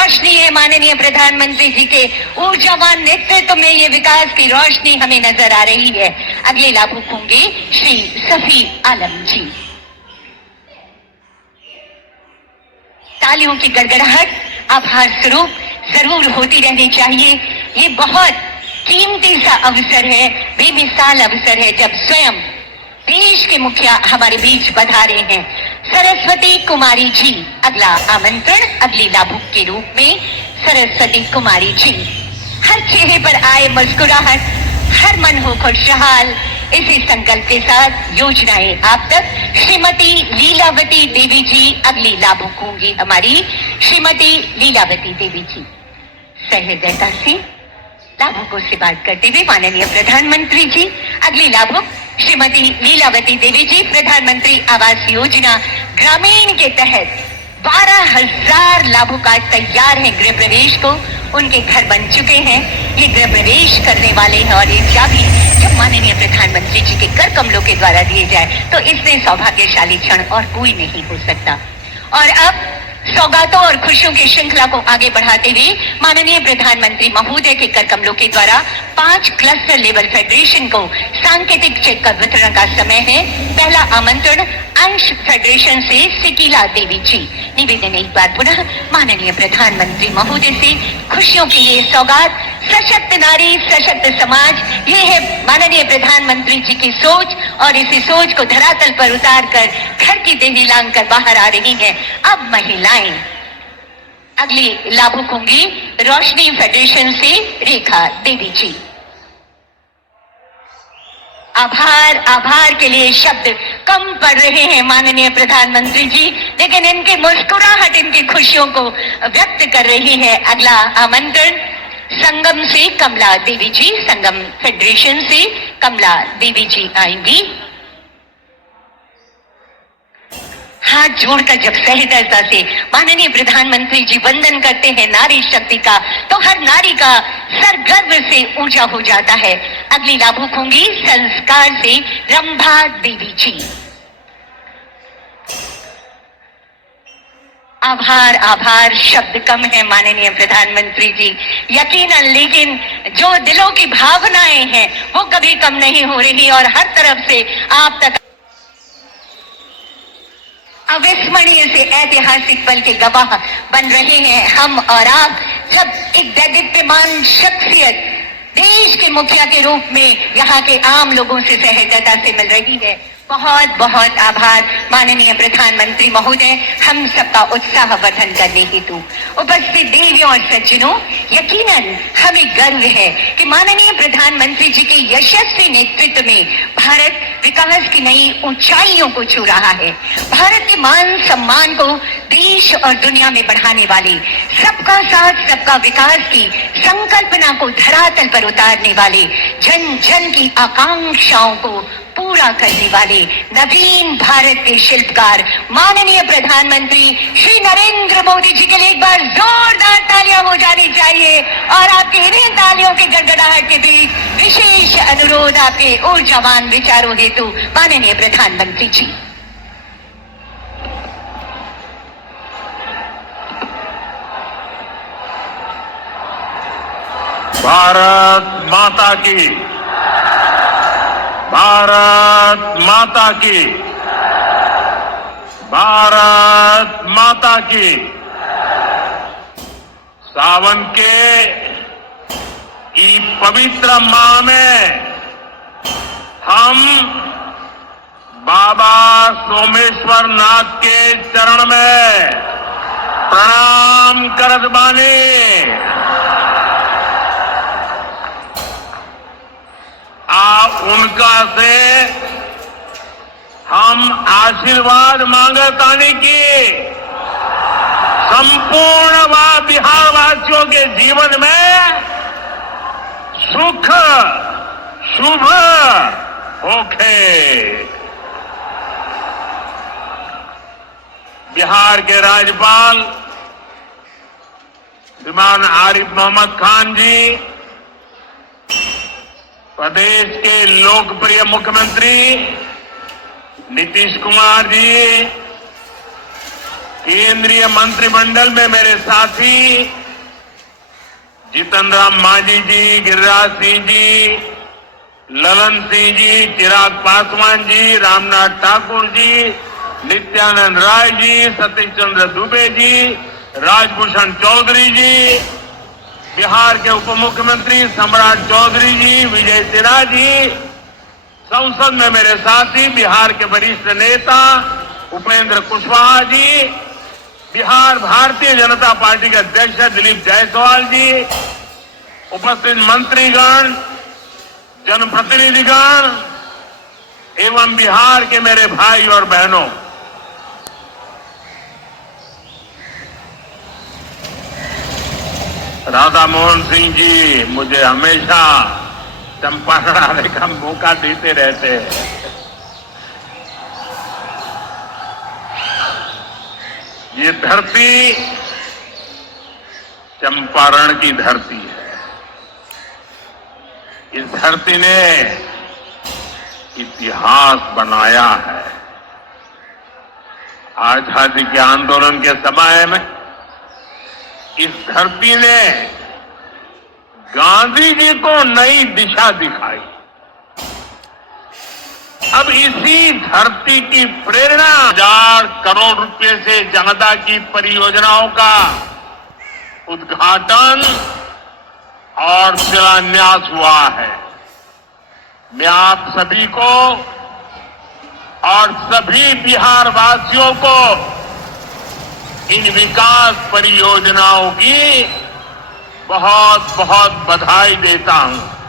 रोशनी है माननीय प्रधानमंत्री जी के ऊर्जावान नेतृत्व में ये विकास की रोशनी हमें नजर आ रही है। अगले लाभुक होंगे श्री सफी आलम जी। तालियों की गड़गड़ाहट आभार स्वरूप जरूर होती रहनी चाहिए। ये बहुत कीमती सा अवसर है, बेमिसाल अवसर है जब स्वयं देश के मुखिया हमारे बीच पधारे हैं। सरस्वती कुमारी जी अगला आमंत्रण अगली लाभुक के रूप में सरस्वती कुमारी जी। हर चेहरे पर आए मुस्कुराहट, हर मन हो खुशहाल, इसी संकल्प के साथ योजनाएं आप तक। श्रीमती लीलावती देवी जी अगली लाभुक होंगी हमारी श्रीमती लीलावती देवी जी। सहृदयता से लाभुकों से बात करते हुए माननीय प्रधानमंत्री जी। अगली लाभुक श्रीमती लीलावती देवी जी, प्रधानमंत्री आवास योजना ग्रामीण के तहत 12,000 लाभुक आज तैयार हैं गृह प्रवेश को। उनके घर बन चुके हैं, ये गृह प्रवेश करने वाले हैं और ये चाबी जब माननीय प्रधानमंत्री जी के कर कमलों के द्वारा दिए जाए तो इससे सौभाग्यशाली क्षण और कोई नहीं हो सकता। और अब सौगातों और खुशियों की श्रृंखला को आगे बढ़ाते हुए माननीय प्रधानमंत्री महोदय के कर कमलों के द्वारा 5 क्लस्टर लेवल फेडरेशन को सांकेतिक चेक का वितरण का समय है। पहला आमंत्रण अंश फेडरेशन से सिकीला देवी जी। निवेदन एक बार पुनः माननीय प्रधानमंत्री महोदय से खुशियों की ये सौगात, सशक्त नारी सशक्त समाज, ये है माननीय प्रधानमंत्री जी की सोच और इसी सोच को धरातल पर उतार कर घर की देही लांग कर बाहर आ रही हैं अब महिलाएं। अगली लाभुक होंगी रोशनी फेडरेशन से रेखा देवी जी। आभार आभार के लिए शब्द कम पड़ रहे हैं माननीय प्रधानमंत्री जी, लेकिन इनकी मुस्कुराहट इनकी खुशियों को व्यक्त कर रही है। अगला आमंत्रण संगम से कमला देवी जी, संगम फेडरेशन से कमला देवी जी आएंगी। हाथ जोड़कर जब सहृदयता से माननीय प्रधानमंत्री जी वंदन करते हैं नारी शक्ति का, तो हर नारी का सर गर्व से ऊंचा हो जाता है। अगली लाभुक होंगी संस्कार से रंभा देवी जी। आभार आभार शब्द कम है माननीय प्रधानमंत्री जी, यकीनन, लेकिन जो दिलों की भावनाएं हैं वो कभी कम नहीं हो रही और हर तरफ से आप तक अविस्मरणीय से ऐतिहासिक पल के गवाह बन रहे हैं हम और आप, जब एक दैदीप्यमान शख्सियत देश के मुखिया के रूप में यहाँ के आम लोगों से सहजता से मिल रही है। बहुत बहुत आभार माननीय प्रधानमंत्री महोदय, हम सबका उत्साह वर्धन करने हेतु। उपस्थित देवियों और सज्जनों, यकीनन हमें गर्व है कि माननीय प्रधानमंत्री जी के यशस्वी नेतृत्व में भारत विकास की नई ऊंचाइयों को छू रहा है। भारत के मान सम्मान को देश और दुनिया में बढ़ाने वाले, सबका साथ सबका विकास की संकल्पना को धरातल पर उतारने वाले, जन जन की आकांक्षाओं को पूरा करने वाले नवीन भारत के शिल्पकार माननीय प्रधानमंत्री श्री नरेंद्र मोदी जी के लिए एक बार जोरदार तालियां हो जानी चाहिए। और आपकी इन्हीं तालियों की गड़गड़ाहट के बीच विशेष अनुरोध आपके ऊर्जावान विचारों हेतु माननीय प्रधानमंत्री जी। भारत माता की, भारत माता की, भारत माता की। सावन के ई पवित्र माह में हम बाबा सोमेश्वर नाथ के चरण में प्रणाम करत बानी। उनका से हम आशीर्वाद मांगतानी की संपूर्ण बिहार वासियों के जीवन में सुख शुभ होखे। बिहार के राज्यपाल श्रीमान आरिफ मोहम्मद खान जी, प्रदेश के लोकप्रिय मुख्यमंत्री नीतीश कुमार जी, केंद्रीय मंत्रिमंडल में मेरे साथी जीतन राम मांझी जी, गिरिराज सिंह जी, ललन सिंह जी, चिराग पासवान जी, रामनाथ ठाकुर जी, नित्यानंद राय जी, सतीश चंद्र दुबे जी, राजभूषण चौधरी जी, बिहार के उप मुख्यमंत्री सम्राट चौधरी जी, विजय सिन्हा जी, संसद में मेरे साथी बिहार के वरिष्ठ नेता उपेंद्र कुशवाहा जी, बिहार भारतीय जनता पार्टी के अध्यक्ष दिलीप जायसवाल जी, उपस्थित मंत्रीगण, जनप्रतिनिधिगण एवं बिहार के मेरे भाई और बहनों, राधा मोहन सिंह जी मुझे हमेशा चंपारण आने का मौका देते रहते हैं। ये धरती चंपारण की धरती है। इस धरती ने इतिहास बनाया है। आजादी के आंदोलन के समय में इस धरती ने गांधी जी को नई दिशा दिखाई। अब इसी धरती की प्रेरणा 1000 करोड़ रुपए से ज्यादा की परियोजनाओं का उद्घाटन और शिलान्यास हुआ है। मैं आप सभी को और सभी बिहार वासियों को इन विकास परियोजनाओं की बहुत बहुत बधाई देता हूं।